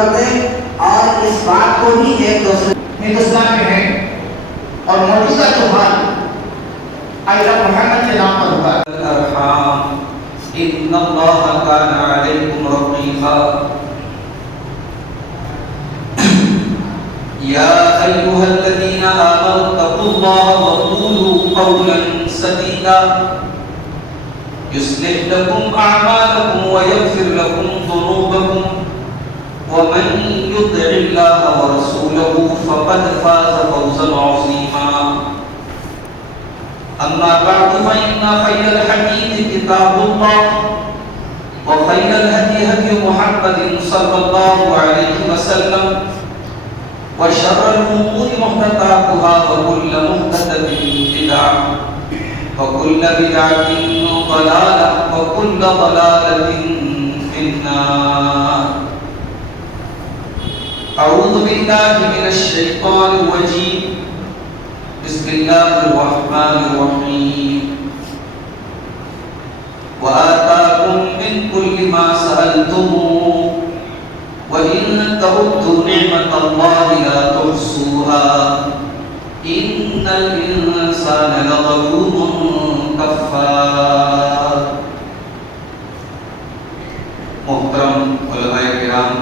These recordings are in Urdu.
کر دیں اور اس بات کو بھی ایک دوسرے ہندوستان میں ہے اور موجودہ جو حال آئلہ محمد کے نام پر ہوا الارحام ان اللہ کان علیکم رقیبا یا ایھا الذین آمنوا اتقوا اللہ وقولوا قولا سدیدا یصلح لکم اعمالکم ویغفر لکم ذنوبکم ومن يطع الله ورسوله فقد فاز فوزا عظيما أما بعد فإن خير الحديث كتاب الله وخير الهدي هدي محمد صلى الله عليه وسلم وشر الأمور محدثاتها وكل محدثة بدعة وكل بدعة ضلالة وكل ضلالة في النار. اعوذ باللہ من الشیطان الرجیم بسم اللہ الرحمن الرحیم وآتاکم من کل ما سألتموه وإن تعدوا نعمة الله لا تحصوها إن الإنسان لظلوم کفار. محترم علماء کرام،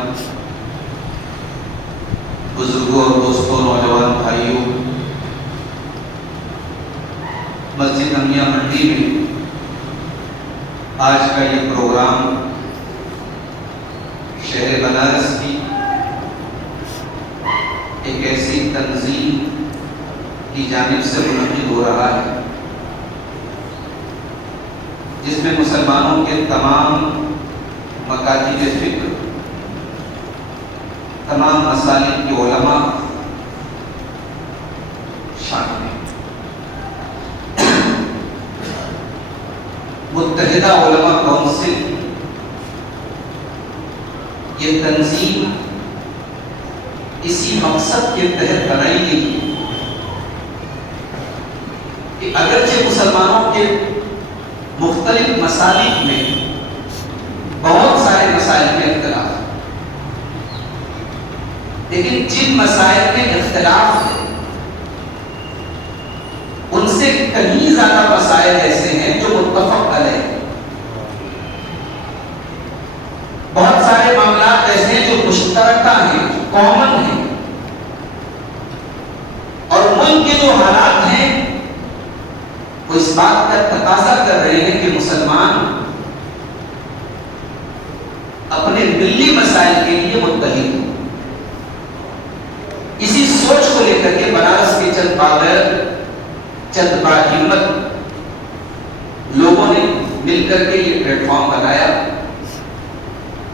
بزرگوں اور دوستوں، نوجوان بھائیوں، مسجد امیہ منڈی میں آج کا یہ پروگرام شہر بنارس کی ایک ایسی تنظیم کی جانب سے منعقد ہو رہا ہے جس میں مسلمانوں کے تمام مکاتب فکر، تمام مسالک کے علماء شامل ہیں. متحدہ علماء کونسل یہ تنظیم اسی مقصد کے تحت بنائی گئی کہ اگرچہ مسلمانوں کے مختلف مسالک میں بہت سارے مسائل میں اختلاف ہے، لیکن جن مسائل میں اختلاف ہے ان سے کہیں زیادہ مسائل ایسے ہیں جو متفق علیہ ہیں. بہت سارے معاملات ایسے ہیں جو مشترکہ ہیں، جو کامن ہیں، اور ملک کے جو حالات ہیں وہ اس بات کا تقاضا کر رہے ہیں کہ مسلمان اپنے ملی مسائل کے لیے متحد ہوں. اسی سوچ کو لے کر کے بنارس کے چند باہمت لوگوں نے مل کر کے یہ پلیٹ فارم بنایا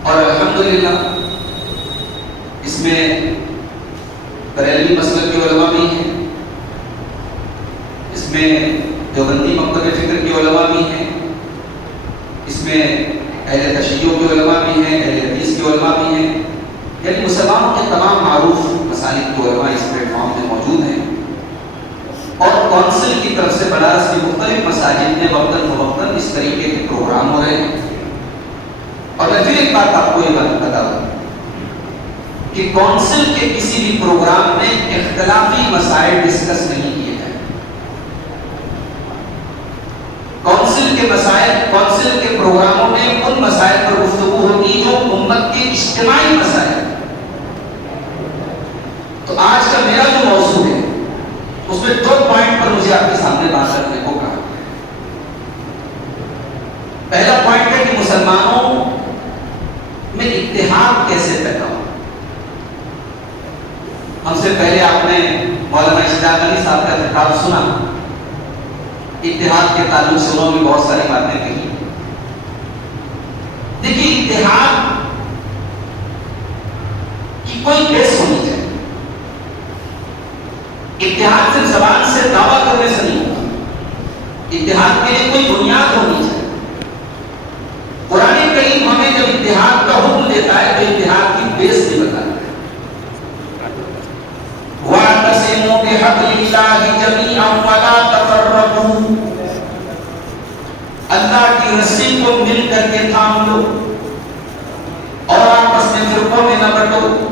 اور الحمدللہ اس میں بریلوی مسلک کے علماء بھی ہیں، اس میں دیوبندی مکتب فکر کے علماء بھی ہیں، اس میں اہل تشیع کے علماء بھی ہیں، اہل حدیث کے علماء بھی ہیں، یعنی مسلمانوں کے تمام معروف مسالک کے علماء اس پلیٹ فارم میں موجود ہیں. اور کونسل کی طرف سے بنارس کی مختلف مساجد میں وقتاً فوقتاً اس طریقے کے پروگرام ہو رہے ہیں. اور میں پھر ایک بات آپ کو یہ بتا دوں کہ کونسل کے کسی بھی پروگرام میں اختلافی مسائل ڈسکس نہیں کیے جائیں. کونسل کے مسائل، کونسل کے پروگراموں میں ان مسائل پر گفتگو ہوگی جو امت کے اجتماعی مسائل ہیں. تو آج کا میرا جو موضوع ہے اس میں 2 پوائنٹ پر مجھے آپ کے سامنے بات کرنے کو کہا. پہلا پوائنٹ ہے کہ مسلمانوں میں اتحاد کیسے پیدا ہو. ہم سے پہلے آپ نے مولانا اشتیاق علی صاحب کا خطاب سنا، اتحاد کے تعلق سے انہوں نے بہت ساری باتیں کہی. دیکھیے اتحاد کی کوئی بیس ہونی چاہیے. اتحاد صرف زبان سے دعویٰ کرنے سے نہیں ہوگا، اتحاد کے لیے کوئی بنیاد ہونی چاہیے. قرآن کریم ہمیں جب اتحاد کا حکم دیتا ہے تو اتحاد کی بیس بھی بتاتا ہے. وَاعْتَصِمُوا بِحَبْلِ اللَّهِ جَمِيعًا وَلَا تَفَرَّقُوا، اللہ کی رسی کو مل کر کے تھام لو اور آپس میں فرقوں میں نہ بٹو.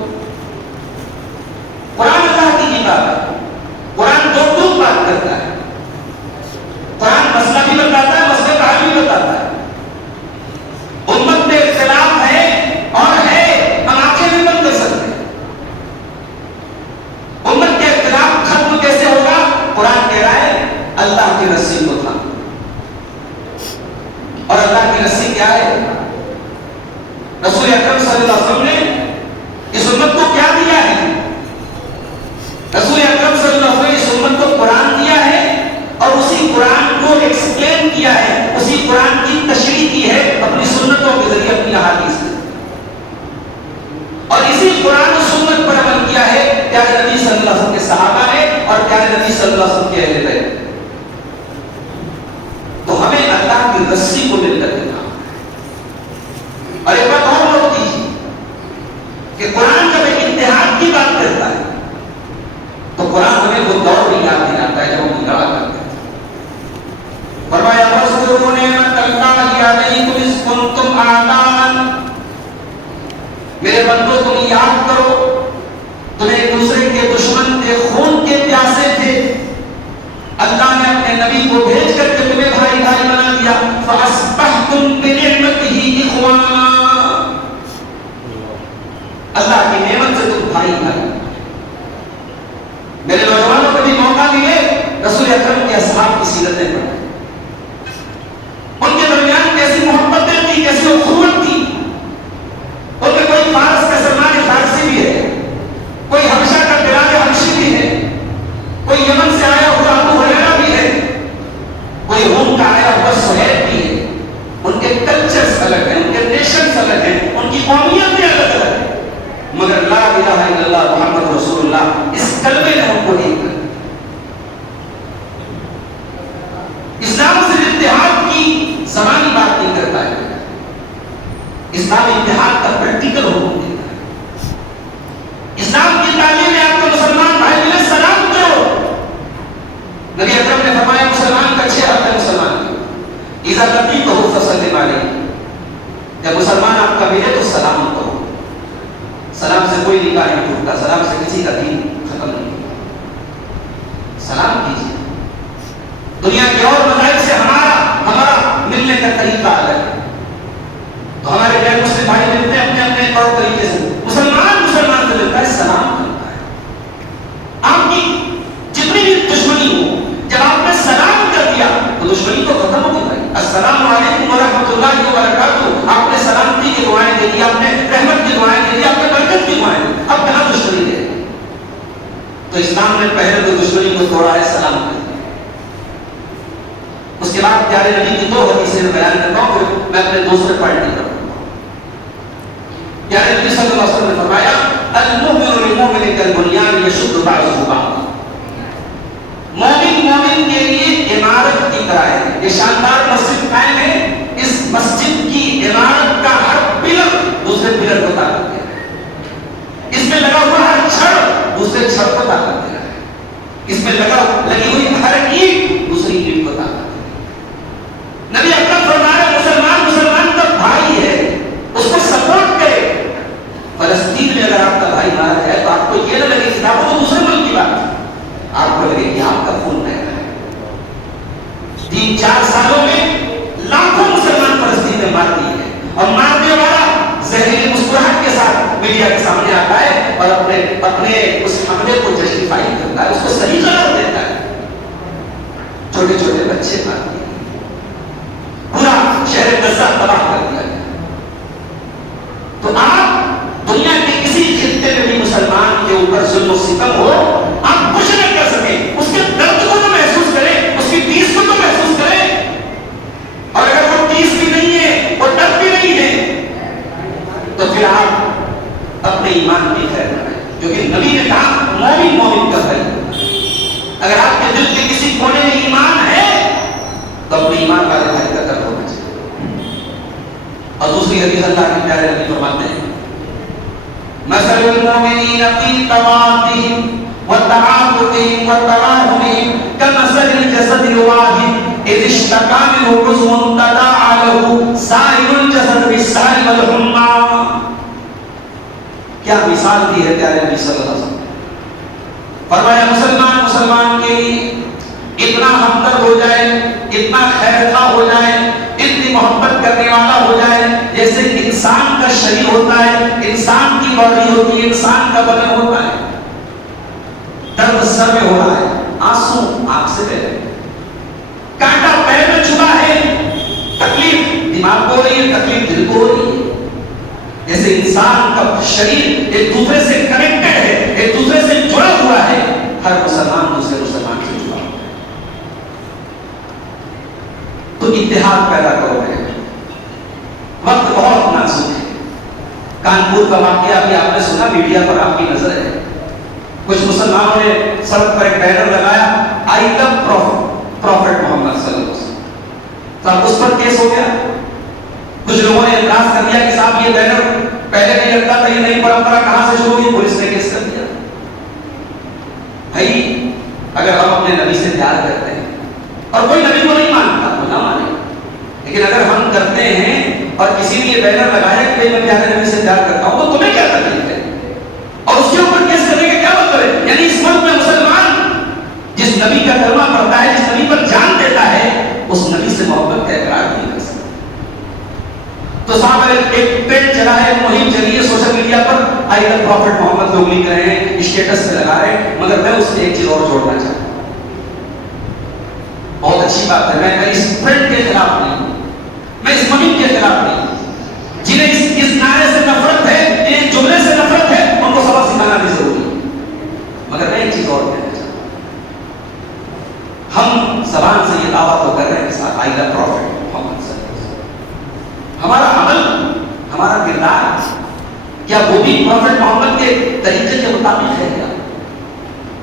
رسول اکرم صلی اللہ علیہ وسلم نے اس امت کو کیا دیا ہے؟ رسول اکرم صلی اللہ علیہ وسلم نے اس امت کو قرآن دیا ہے اور اسی قرآن کو ایکسپلین کیا ہے، اسی قرآن کی تشریح کی ہے اپنی سنتوں کے ذریعے، اپنی احادیث سے، اور اسی قرآن و سنت پر عمل کیا ہے پیارے نبی صلی اللہ علیہ وسلم کے صحابہ نے اور پیارے نبی صلی اللہ علیہ وسلم کے اہل بیت۔ تو ہمیں اللہ کی رسی کو مل کر دینا۔ اور ایک بات اور نوٹ کیجیے کہ قرآن جب ایک اتحاد کی بات کرتا ہے تو قرآن ہمیں وہ دور بھی یاد دلاتا ہے جب ہم لڑا کرتے ہیں۔ فرمایا وَاذْكُرُوا نِعْمَتَ اللَّهِ عَلَيْكُمْ إِذْ كُنتُمْ أَعْدَاءً، میرے بندوں تم یاد کرو تم ایک دوسرے کے دشمن تھے، خون کے پیاسے تھے، اللہ نے اپنے نبی کو بھیج کر کے تمہیں بھائی بھائی بنا دیا، فَأَصْبَحْتُمْ بِنِعْمَتِهِ إِخْوَانًا، اللہ کی نعمت سے تم بھائی بھائی۔ میرے نوجوانوں کو بھی موقع ملے رسول اکرم کے اصحاب کی سیرتیں پڑھیں، ان کے درمیان کیسی محبتیں تھی، کیسی اخوت تھی۔ ان میں کوئی فارس کا سلمان فارسی بھی ہے، کوئی حبشہ کا بلال حبشی بھی ہے، کوئی یمن سے آیا ہوا ابو ہریرہ بھی ہے، کوئی روم کا آیا ہوا سہیب بھی ہے۔ ان کے کلچرز الگ ہیں، ان کے نیشنز الگ ہیں، ان کی قومیتیں الگ الگ ہیں، مگر لا الہ الا اللہ محمد رسول اللہ اس کلمے نے ان کو ایک کر دیا۔ اسلام صرف اتحاد کی زبانی بات نہیں کرتا ہے، اسلام اتحاد کا پریکٹیکل حکم دیتا ہے۔ اسلام کی تعلیم ہے آپ کو مسلمان بھائی ملے سلام کرو۔ نبی اکرم نے فرمایا مسلمان کا 6 حق ہے مسلمان کی، اذا لقیتہ فسلم علیہ، جب مسلمان آپ کا ملے تو سلام کرو۔ سلام سے کوئی نکاح نہیں ٹوٹتا، سلام سے کسی کا دین ختم نہیں ہوتا، سلام کیجیے۔ دنیا کے اور مذاہب سے ہمارا ملنے کا طریقہ الگ ہے، تو ہمارے غیر مسلم بھائی ملتے ہیں اپنے اپنے طور طریقے سے، مسلمان سے ملتا ہے، سلام کرتا ہے۔ آپ کی جتنی بھی دشمنی ہو، جب آپ نے سلام کر دیا تو دشمنی تو ختم ہو گئی۔ السلام علیکم ورحمۃ اللہ وبرکاتہ، آپ نے سلامتی کی دعائیں دے دی، آپ نے رحمت کی دعائیں دے دی، آپ نے برکت کی دعائیں دی، اب کہاں دشمنی ہے؟ تو اسلام نے پہلے تو دشمنی کو توڑا ہے، سلام کر دیا۔ اس کے بعد پیارے نبی کی 2 حدیثیں بیان کرتا ہوں، پھر میں اپنے دوسرے پارٹ نہیں کروں گا۔ پیارے نبی صلی اللہ علیہ وسلم نے فرمایا المؤمن للمؤمن كالبنيان يشد بعضه بعضا، مومن کے لیے عمارت کی طرح ہے۔ یہ شاندار مسجد قائم ہے، اس مسجد کی عمارت کا ہر پلر دوسرے پلر کو طاقت دے رہا ہے، اس میں لگا ہوا ہر چھڑ دوسرے چھڑ کو طاقت دے رہا ہے، اس میں لگی ہوئی ہر اینٹ دوسری اینٹ کو طاقت دے رہی ہے۔ نبی اکرم فرمایا مسلمان کا بھائی ہے، اس کو سپورٹ کرے۔ فلسطین میں اگر آپ کا بھائی مارا ہے تو آپ کو یہ نہ لگے کہ وہ تو دوسرے ملک کی بات ہے، آپ کو لگے کہ آپ کا خون بہہ رہا ہے۔ 3-4 سالوں میں لاکھوں مسلمان فلسطین میں مار دیے ہیں، اور مارنے والا زہریلی مسکراہٹ کے ساتھ میڈیا کے سامنے آتا ہے اور اپنے اس حملے کو جسٹیفائی کرتا ہے، اس کو صحیح قرار دیتا ہے۔ چھوٹے چھوٹے بچے مار دیے، پورا شہر غزہ تباہ کر دیا گیا۔ تو آپ دنیا کے کسی خطے میں بھی مسلمان کے اوپر ظلم و ستم ہو، آپ کچھ نہیں کر سکیں، اس کے درد کو تو محسوس کریں، اس کی ٹیس کو تو محسوس کریں، اور اگر وہ ٹیس بھی نہیں ہے، وہ درد بھی نہیں ہے، تو پھر آپ اپنے ایمان کی خیر کریں، کیونکہ نبی نے کہا مومن کا بھائی۔ اگر آپ کے دل کے کسی کونے میں ایمان ہے تو اپنے ایمان والے بھائی کا قدر ہونا چاہیے۔ اور دوسری حدیث اللہ کے پیارے نبی فرماتے ہیں مثل المؤمنین فی توادهم وتعاطفهم وتراحمهم كمثل الجسد الواحد اذ اشتكى منه عضو تداعى له سائر الجسد بالسهر والحمى۔ کیا مثال دی ہے پیارے نبی صلی اللہ علیہ وسلم؟ فرمایا مسلمان کے لیے اتنا ہمدرد ہو جائے، اتنا خیرخواہ ہو جائے، اتنی محبت کرنے والا ہو جائے، جیسے انسان کا شریر ہوتا ہے، انسان کی باڈی ہوتی ہے، انسان کا بدن ہوتا ہے۔ درد سر میں ہو رہا ہے، آنسو آنکھ سے بہ رہے، کانٹا پیر میں چھپا ہے، تکلیف دماغ کو ہو رہی ہے، تکلیف دل کو ہو رہی ہے، انسان کا شریر ایک دوسرے سے کنیکٹڈ ہے، ایک دوسرے سے جڑا ہوا ہے، ہر مسلمان دوسرے مسلمان سے جڑا ہوا ہے، تو اتحاد پیدا کرو گے۔ وقت بہت نازک ہے۔ کانپور کا واقعہ بھی آپ نے سنا، میڈیا پر آپ کی نظر ہے، کچھ مسلمانوں نے سڑک پر ایک بینر لگایا، آئی لو پروفٹ محمد صلی اللہ علیہ وسلم، صاحب اس پر کیس ہو گیا۔ کچھ لوگوں نے اعتراض کر دیا کہ صاحب یہ بینر پہلے نہیں لگتا تھا، یہ نئی پرمپرا کہاں سے شروع ہوئی، پولیس نے کیس کر دیا۔ بھائی اگر ہم اپنے نبی سے پیار کرتے ہیں، اور کوئی نبی کو نہیں مانتا تو نہ مانے، لیکن اگر ہم کرتے ہیں اور کسی نے یہ بینر لگایا کہ میں پیارے نبی سے پیار کرتا ہوں، تو تمہیں کیا تکلیف ہے، اور اس کے اوپر کیس کرنے کا کیا مطلب ہے؟ یعنی اس ملک میں مسلمان جس نبی کا کلمہ پڑھتا ہے، جس نبی پر جان دیتا ہے، اس نبی سے محبت کا اقرار نہیں کر سکتا۔ تو صاحب ایک ٹرینڈ چلا ہے، مہم چلی ہے سوشل میڈیا پر، آئی لو پروفٹ محمد لوگ لکھ رہے ہیں، اسٹیٹس پہ لگا رہے ہیں، مگر میں اس میں ایک چیز اور جوڑنا چاہتا ہوں۔ بہت اچھی بات ہے، میں اس ٹرینڈ کے خلاف نہیں ہوں، میں اس مہم کے خلاف نہیں ہوں۔ جنہیں اس نعرے سے نفرت ہے، جنہیں جملے سے نفرت ہے، ان کو سبق سکھانا بھی ضروری ہے، مگر میں ایک چیز اور کہنا چاہتا ہوں۔ ہم زبان سے یہ دعویٰ تو کر رہے ہیں کہ صاحب آئی لو پروفٹ محمد صلی اللہ علیہ وسلم، ہمارا عمل، ہمارا کردار کیا وہ بھی پروفٹ محمد کے طریقے کے مطابق ہے کیا؟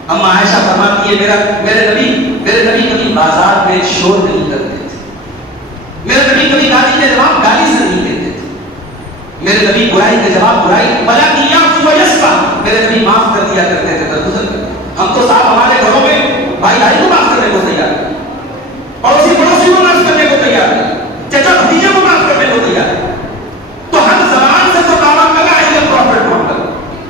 ہم عائشہ فرماتی ہے میرے نبی کبھی بازار میں شور نہیں کرتے تھے، میرے نبی کبھی گالی کے جواب گالی سے نہیں دیتے تھے، میرے نبی برائی کے جواب برائی بلکہ یعفو ویصفح، میرے نبی معاف کر دیا کرتے تھے، درگزر کرتے۔ ہم تو صاحب ہمارے گھروں میں بھائی بھائی کو معاف کرنے کو تیار ہے، پڑوسی کو معاف کرنے کو تیار ہے، چچا بھتیجے کو معاف کرنے کو تیار ہے۔ تو ہم زبان سے تو دعویٰ کر رہے ہیں پروفٹ محمد،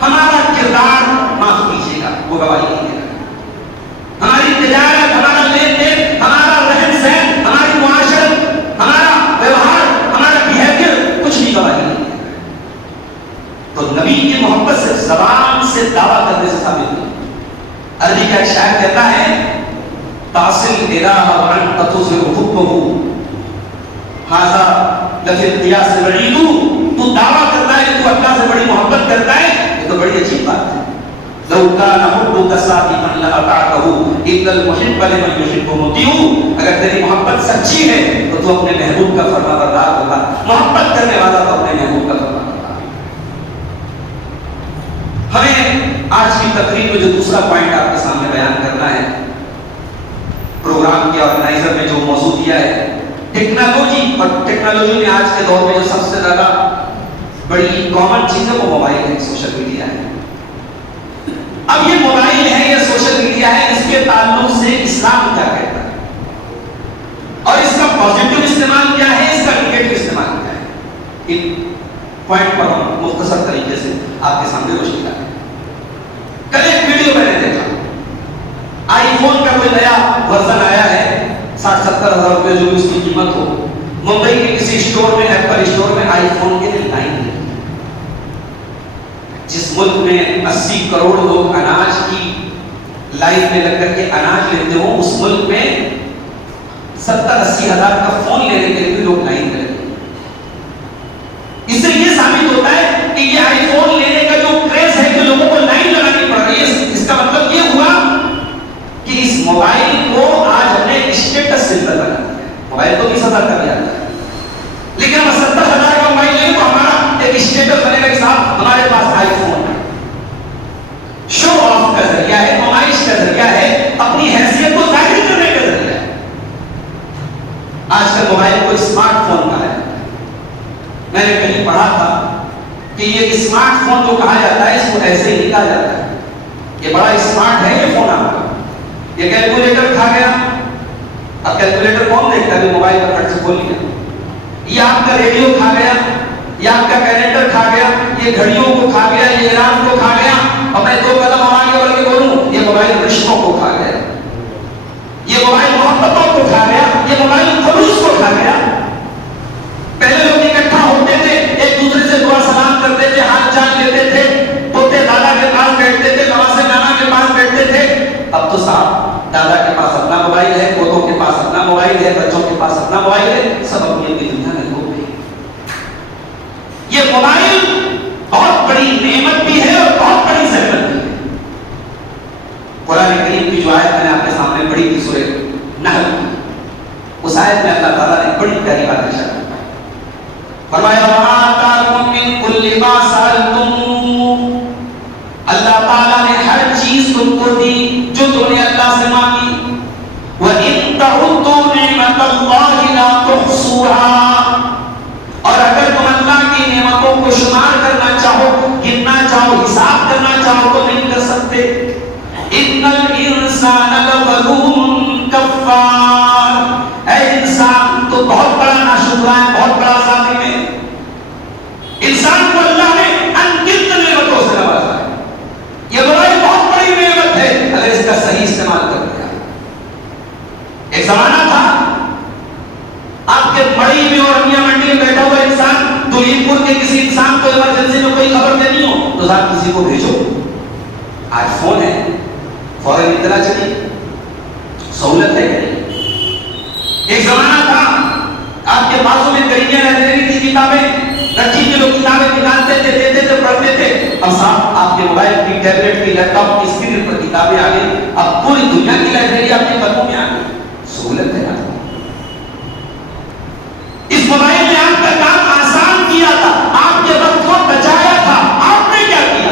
ہمارا کردار معاف کیجیے گا وہ گواہی نہیں دے گا، ہماری تجارت، ہمارا لین دین، ہمارا رہن سہن، ہماری معاشرت، ہمارا ویوہار، ہمارا بیہیویئر کچھ بھی گواہی نہیں دے گا۔ تو نبی کی محبت صرف زبان سے دعویٰ کرنے سے ثابت نہیں۔ عربی کا ایک شاعر کہتا ہے، تاصل الہ وانت تظہر حبہ ھذا لفی القیاس بعید، تو دعویٰ کرتا ہے کہ تو اللہ سے بڑی محبت کرتا ہے، یہ تو بڑی عجیب بات ہے۔ لو کان حبک صادقا لاطعتہ ان المحب لمن یحب مطیع، اگر تیری محبت سچی ہے تو تو اپنے محبوب کا فرما بردار ہوگا، محبت کرنے والا تو اپنے محبوب کا فرما بردار۔ ہمیں آج کی تقریب میں جو دوسرا پوائنٹ آپ کے سامنے بیان کرنا ہے، پروگرام کے آرگنائزر نے جو موضوع دیا ہے ٹیکنالوجی، اور ٹیکنالوجی میں آج کے دور میں جو سب سے زیادہ بڑی کامن چیز ہے وہ موبائل ہے، سوشل میڈیا ہے۔ اب یہ موبائل ہے، یہ سوشل میڈیا ہے، اس کے تعلق سے اسلام کیا کہتا ہے اور اس کا پازیٹیو استعمال کیا ہے، اس کا نیگیٹو استعمال کیا ہے، ان پوائنٹ پر ہم مختصر طریقے سے آپ کے سامنے روشنی ڈالیں۔ کل ایک ویڈیو میں نے دیکھا، آئی فون کا کوئی نیا ورژن آیا ہے، 60-70 ہزار روپے جو اس کی قیمت ہو، ممبئی کے کسی اسٹور میں، ایپل اسٹور میں آئی فون کے لیے لائن ہے۔ جس ملک میں 80 کروڑ لوگ اناج کی لائن میں لگ کر کے اناج لیتے ہوں، اس ملک میں 70-80 ہزار کا فون لینے کے لیے بھی لوگ لائن میں لگتے ہیں۔ اس سے یہ ثابت ہوتا ہے کہ یہ آئی فون لینے کا جو کریز ہے کہ لوگوں کو لائن لگانی پڑ رہی ہے، اس کا مطلب یہ ہوا کہ اس موبائل کو آج ہم نے اسٹیٹس سمبل بنا دیا۔ موبائل تو 20,000 کا بھی آتا ہے، لیکن ہم 70,000 کا موبائل لیں تو ہمارا ایک اسٹیٹس بنے گا کہ صاحب ہمارے پاس آئی فون ہے۔ شو آف کا ذریعہ ہے، نمائش کا ذریعہ ہے، اپنی حیثیت کو ظاہر کرنے کا ذریعہ ہے۔ آج کل موبائل کو اسمارٹ فون کہا جاتا ہے۔ میں نے کہیں پڑھا تھا کہ یہ اسمارٹ فون جو کہا جاتا ہے اس کو ایسے ہی کہا جاتا ہے، یہ بڑا اسمارٹ ہے یہ فون آپ کا، یہ کیلکولیٹر کھا گیا۔ اب کیلکولیٹر کون دیکھتا ہے؟ موبائل کا کٹ سے کھول لیا۔ یہ آپ کا ریڈیو کھا گیا، یہ آپ کا کیلنڈر کھا گیا، یہ گھڑیوں کو کھا گیا، یہ الارم کو کھا گیا، اور میں 2 قدم اور آگے بڑھ کے بولوں، یہ موبائل رشتوں کو کھا گیا، یہ موبائل محبتوں کو کھا گیا، یہ موبائل خلوص کو کھا گیا۔ پہلے لوگ اکٹھا ہوتے تھے، ایک دوسرے سے دعا سلام کرتے تھے، ہاتھ چاٹ لیتے تھے، پوتے دادا کے پاس بیٹھتے تھے، نواسے نانا کے پاس بیٹھتے تھے۔ اب تو صاحب دادا کے پاس اپنا موبائل ہے، پوتوں کے پاس اپنا موبائل ہے، بچوں کے پاس اپنا موبائل ہے، سب اپنی اپنی دنیا میں کھو گئے۔ یہ موبائل پیاری بات ارشاد فرمایا وَآتَاكُم مِّن كُلِّ مَا سَأَلْتُمُوهُ، اللہ تعالیٰ نے ہر چیز تم کو دی جو تم نے اللہ سے مانگی. وَإِن تَعُدُّوا نِعْمَتَ اللَّهِ لَا تُحْصُوهَا، اور اگر تم اللہ کی نعمتوں کو شمار کرنا چاہو، گننا چاہو، حساب کرنا چاہو تو نہیں کر سکتے. اِنَّ الْإِنسَانَ لَظَلُومٌ کَفَّارٌ، اے انسان تو بہت بڑا ناشکرا ہے، بہت بڑا ظالم ہے. انسان کو اللہ نے انگنت نعمتوں سے نوازا ہے. یہ بہت بڑی نعمت ہے اگر اس کا صحیح استعمال کر لیا. ایک زمانہ تھا آپ کے بڑی میں اور امیا منڈی میں بیٹھا ہوا انسان دلیم پور کے کسی انسان کو ایمرجنسی میں کوئی خبر دینی ہو تو صاحب کسی کو بھیجو. آج فون ہے، فوراً اطلاع چلی، سہولت ہے کہ نہیں. ایک زمانہ تھا آپ کے بازو میں گرینیا لائبریری کی کتابیں رکھی کے لوگ کتابیں نکالتے تھے، دیتے تھے، پڑھتے تھے. اب صاحب آپ کے موبائل کی، ٹیبلٹ کی، لیپ ٹاپ کی اسکرین پر کتابیں آ گئی. اب پوری دنیا کی لائبریری آپ کے قدموں میں آ گئی. سہولت ہے نا. اس موبائل نے آپ کا کام آسان کیا تھا، آپ کے وقت کو بچایا تھا. آپ نے کیا کیا؟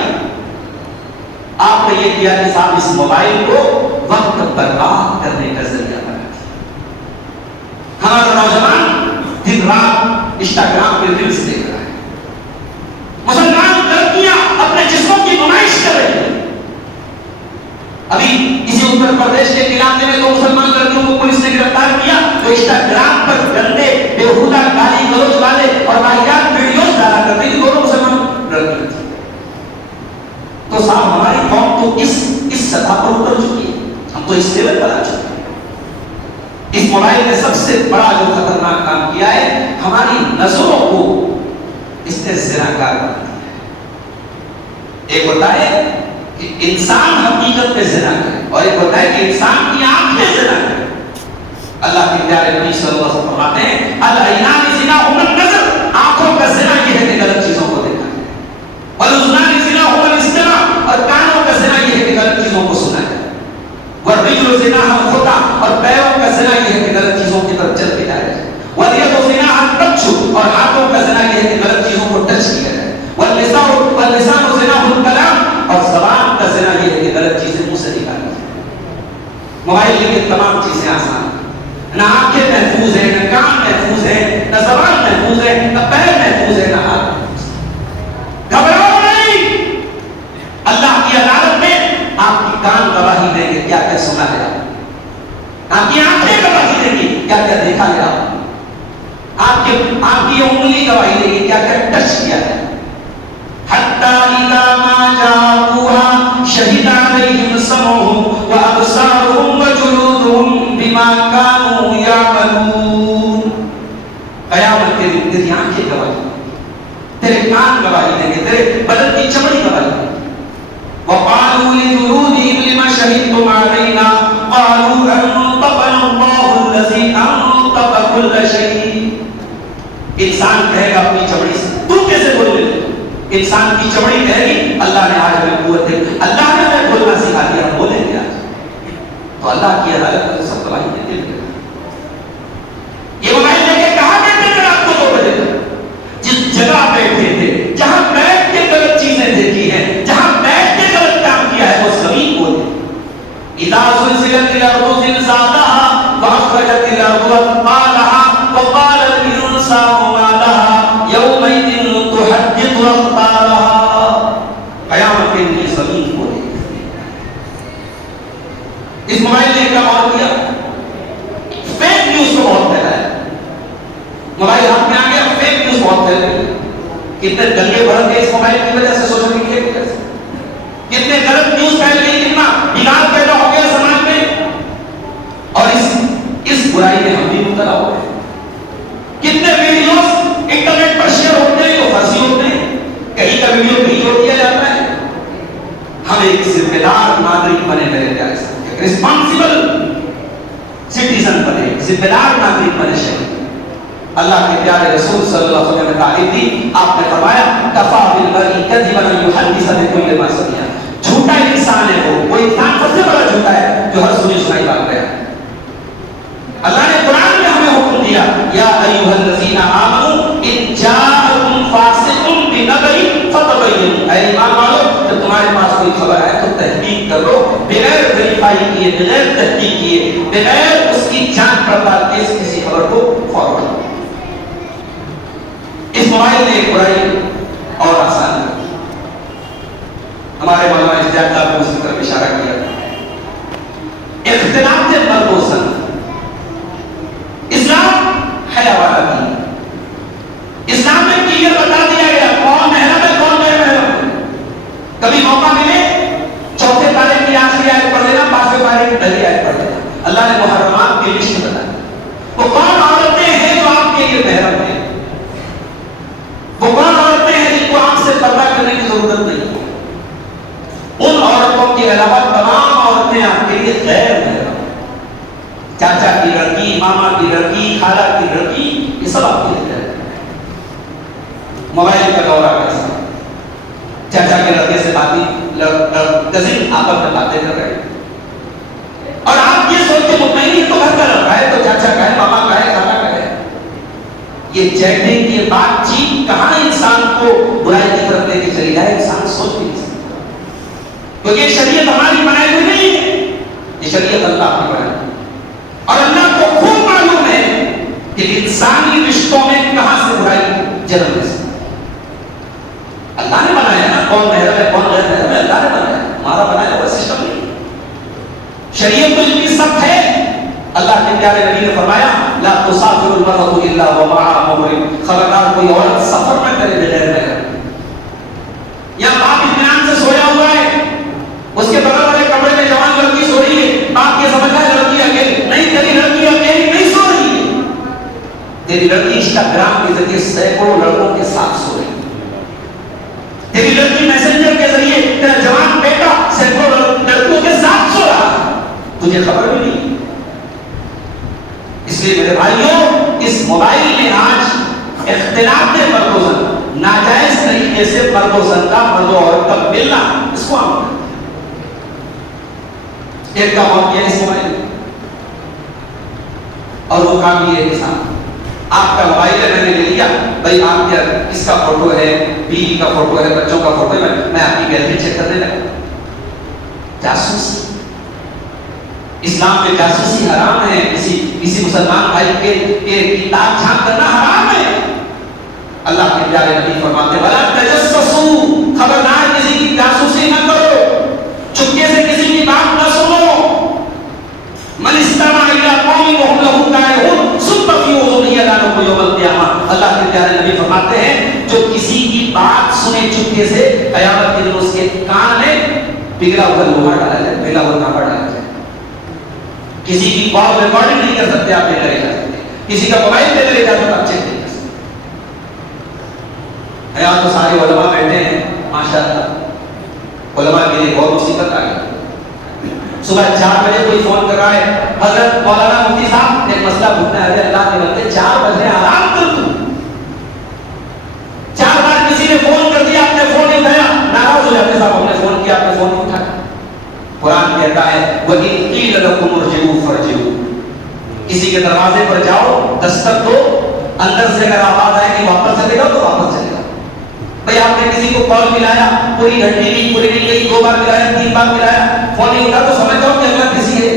آپ نے یہ کیا کہ صاحب اس موبائل کو وقت برباد کرنے کا ذریعہ بنا دیا. ہمارا نوجوان دن رات انسٹاگرام پہ ریلز دیکھ رہا ہے. مسلمان لڑکیاں اپنے جسموں کی نمائش کر رہی ہیں. ابھی اسی اتر پردیش کے علاقے میں تو مسلمان لڑکیوں کو پولیس نے گرفتار کیا تو انسٹاگرام پر گندے بےہودہ گالی گلوچ والے اور واحد ویڈیوز ڈالا کرتے تھے. دونوں مسلمان لڑکیاں تھیں. تو صاحب ہماری قوم تو اس سطح پر اتر چکی ہے، ہم تو اس لیول پر آ چکے ہیں. اس موبائل نے سب سے بڑا جو خطرناک کام کیا ہے، ہماری نظروں کو اس نے زناکار بنا دیا ہے. ایک ہوتا ہے کہ انسان حقیقت میں زنا کرے اور ایک ہوتا ہے کہ انسان کی آنکھیں زنا کرے. اللہ کے پیارے نبی صلی اللہ علیہ وسلم فرماتے ہیں العینان زناہما النظر، آنکھوں کا زنا یہ ہے کہ غلط چیزوں کو دیکھنا ہے. والاذنان زناہما الاستماع، اور کانوں کا زنا یہ ہے کہ غلط چیزوں کو سنا ہے. والرجل زناہا الخطا، اور پیروں کا زنا یہ ہے کہ غلط چیزوں کی طرف چل کے جائے. والید زناہا البطش، اور ہاتھوں کا زنا یہ ہے کہ غلط چیزوں کو ٹچ کیا جائے. واللسان زناہ الکلام، اور زبان کا زنا یہ ہے کہ غلط چیزیں منہ سے نکالی جائیں. موبائل کے تمام چیزیں آسان ہیں. نہ آنکھیں محفوظ ہیں، نہ کان محفوظ ہیں، نہ زبان محفوظ ہے، نہ پیر محفوظ ہے، نہ ہاتھ محفوظ ہے. گھبراؤ نہیں، اللہ کی عدالت میں آپ کی کان گواہی دیں گے کیا کیا سنا ہے آپ کی آنکھیں گواہی دیں گی کیا کیا دیکھا ہے آپ کی انگلی گواہی دے گی کیا کیا ٹچ کیا ہے. حتی اذا ما جاءوها شہد علیہم سمعهم وابصارهم وجلودهم بما كانوا يعملون. قیامت کے دن تیری آنکھیں گواہی دیں گے، تیرے کان گواہی دیں گے، تیرے بدن کی چمڑی گواہی دیں گے. وقالوا لجلودهم لما شهدتم علينا قالوا انطقنا الله الذي انطق كل شيء. انسان کہے گا اپنی چمڑی سے تو کیسے بول رہے؟ انسان کی چمڑی کہے گی اللہ نے آج ہمیں قوت دی، اللہ نے ہمیں بولنا سکھا دیا، ہم بولیں گے آج. تو اللہ کی عدالت پر سب گواہی دیتے ہیں. یہ موبائل لے کے کہاں بیٹھے تھے رات کو 2 بجے تک؟ جس جگہ بیٹھے تھے، جہاں بیٹھ کے غلط چیزیں دیکھی ہیں، جہاں بیٹھ کے غلط کام کیا ہے، وہ زمین کو دے. اذا زلزلت الارض زلزالها واخرجت الارض اثقالها وقال الانسان ما لها يومئذ تحدث اخبارها. قیامت کے لیے زمین کو دے. اس موبائل نے کیا اور کیا؟ فیک نیوز کو بہت پھیلایا. موبائل ہاتھ میں آ گیا، فیک نیوز بہت پھیل گئی. کتنے دنگے بڑھ گئے اس موبائل کی وجہ سے، سوشل میڈیا کی وجہ سے. کتنے غلط نیوز پھیل گئی، کتنا بگاڑ پیدا ہو گیا سماج میں. اور اس برائی میں ہم بھی مبتلا ہو گئے. کتنے ویڈیوز انٹرنیٹ پر شیئر ہوتے ہیں جو فرضی ہوتے ہیں، کہیں کا ویڈیو کہیں جوڑ دیا جاتا ہے. ہم ایک ذمہ دار ناگرک بنے، میرے پیارے ساتھی، ریسپانسبل سٹیزن بنے، ذمہ دار ناگرک بنے. شہید اللہ کے پیارے رسول صلی اللہ علیہ وسلم نے تعلیم دی. آپ نے فرمایا کفا بالمرء کذبا ان یحدث بكل ما سمع. جھوٹا انسان ہے وہ انسان سب سے بڑا جھوٹا ہے جو ہر سنی سنائی بات کرے. اللہ نے قرآن میں ہمیں حکم دیا یا ایھا اے ایمان والو جب تمہارے پاس کوئی خبر آئے تو تحقیق کر لو، بغیر ویریفائی کیے، بغیر تحقیق کیے، بغیر اس کی جانچ پڑتال کے کسی خبر کو فارورڈ کرو۔ اس موبائل نے ایک برائی اور آسان کر دی۔ ہمارے مولانا اجتیاق صاحب نے اس کی طرف اشارہ کیا، اختلاف سے مرد و زن۔ اسلام حیا والا دین، اسلام میں کلیئر بتا دیا گیا کون محرم ہے کون غیر محرم ہے۔ کبھی موقع ملے چوتھے پارے کی آخری آیت پڑھ لینا، پانچویں پارے کی پہلی آیت پڑھ لینا، اللہ نے محرمات کی لسٹ بتائی، وہ کون عورتیں ہیں جو آپ کے لیے محرم ہیں، وہ کون عورتیں ہیں جن کو آپ سے پردہ کرنے کی ضرورت نہیں ہے، ان عورتوں کے علاوہ تمام عورتیں آپ کے لیے غیر محرم، چاچا کی لڑکی، ماما کی لڑکی، خالہ کی لڑکی، یہ سب آپ کے لیے غیر۔ موبائل کا دور آ گیا، چاچا کے لڑکے سے کزن آپس میں باتیں کر رہے ہیں، اور آپ یہ سوچ کے مطمئن نہیں تو گھر کا لڑکا ہے تو چاچا کا ہے، ماما کا ہے، خالہ کا ہے۔ یہ چیٹنگ کی بات چیت کہاں انسان کو برائی کی طرف لے کے چلی جائے، انسان سوچ بھی نہیں سکتا، کیونکہ یہ شریعت ہماری بنائی ہوئی نہیں ہے، یہ شریعت اللہ کی بنائی ہے، اور اللہ کو خوب معلوم ہے کہ انسانی رشتوں میں کہاں سے برائی جنم لے سکتی۔ اللہ نے بنایا نا، کون محرم ہے کون غیر محرم ہے، اللہ نے بنایا، ہمارا بنایا ہوا سسٹم نہیں۔ شریعت تو اتنی سخت ہے، اللہ کے پیارے نبی نے فرمایا لا تسافر المرأة الا ومعها محرم، خبردار کوئی عورت سفر نہ کرے بغیر محرم۔ یا باپ اطمینان سے سویا ہوا ہے، اس کے بغل والے کمرے میں جوان لڑکی سو رہی ہے، باپ یہ سمجھتا ہے لڑکی اکیلی نہیں، تیری لڑکی اکیلی نہیں سو رہی ہے، تیری لڑکی انسٹاگرام کے ذریعے سینکڑوں لڑکوں کے ساتھ سو رہی ہے، تیری لڑکی میسنجر کے ذریعے تیرا جوان بیٹا سینکڑوں لڑکوں کے ساتھ سو رہا ہے، تجھے خبر بھی نہیں۔ اس لیے میرے بھائیوں، اس موبائل نے آج اختلاف کے مرد و زن، ناجائز طریقے سے مرد و زن کا، مرد و عورت کا ملنا، اس کو عام کر دیا۔ ایک کام اور کیا اس موبائل نے، اور وہ کام یہ ہے کہ آپ کا موبائل ہے، میں نے لے لیا، بھائی آپ کیا کس کا فوٹو ہے، بیوی کا فوٹو ہے، بچوں کا فوٹو ہے، میں آپ کی گیلری چیک کرنے لگا۔ جاسوسی، اسلام میں جاسوسی حرام ہے، کسی مسلمان بھائی کے کتاب جھانک کرنا حرام ہے۔ اللہ کے پیارے نبی فرماتے ہیں وَلَا تَجَسَّسُوا، خبردار کسی کی جاسوسی نہ کرو، چپکے سے کسی کی بات نہ سنو۔ مَنِ اسْتَمَعَ إِلَىٰ قَوْمٍ وَهُمْ لَهُ كَارِهُونَ ثُمَّ فِي أُذُنِهِ لَعْنَةُ يَوْمَ الْقِيَامَةِ، اللہ کے پیارے نبی فرماتے ہیں جو کسی کی بات سنے چپکے سے، قیامت کے دن اس کے کان میں پگھلا ہوا لوہا ڈالا جائے، پگھلا ہوا تانبا ڈالا جائے۔ کسی کی کال ریکارڈنگ نہیں کر سکتے آپ، لے جا سکتے، کسی کا موبائل پہ لے جا سکتے آپ چیک نہیں کر سکتے۔ یہاں تو سارے علماء بیٹھے ہیں ماشاءاللہ، علماء کے لیے بہت مصیبت آ گئی۔ صبح 4 بجے کوئی فون کر رہا ہے، حضرت مولانا مفتی صاحب ایک مسئلہ پوچھنا ہے، اللہ کے بندے 4 بجے آرام کر تو۔ 4 بار کسی نے فون کر دیا، آپ نے فون نہیں اٹھایا، ناراض ہو جاتے صاحب، ہم نے فون کیا آپ نے فون نہیں اٹھایا۔ قرآن کہتا ہے وَإِن قِيلَ لَكُمُ ارْجِعُوا فَارْجِعُوا، کسی کے دروازے پر جاؤ، دستک دو، اندر سے اگر آواز آئے کہ واپس چلے گا تو واپس چلے گا۔ بھئی آپ نے کسی کو کال ملایا، پوری گھنٹی نہیں، پوری نہیں گئی، 2 بار ملایا، 3 بار ملایا، فون نہیں اٹھا تو سمجھ جاؤ کہ اگلا کسی ہے،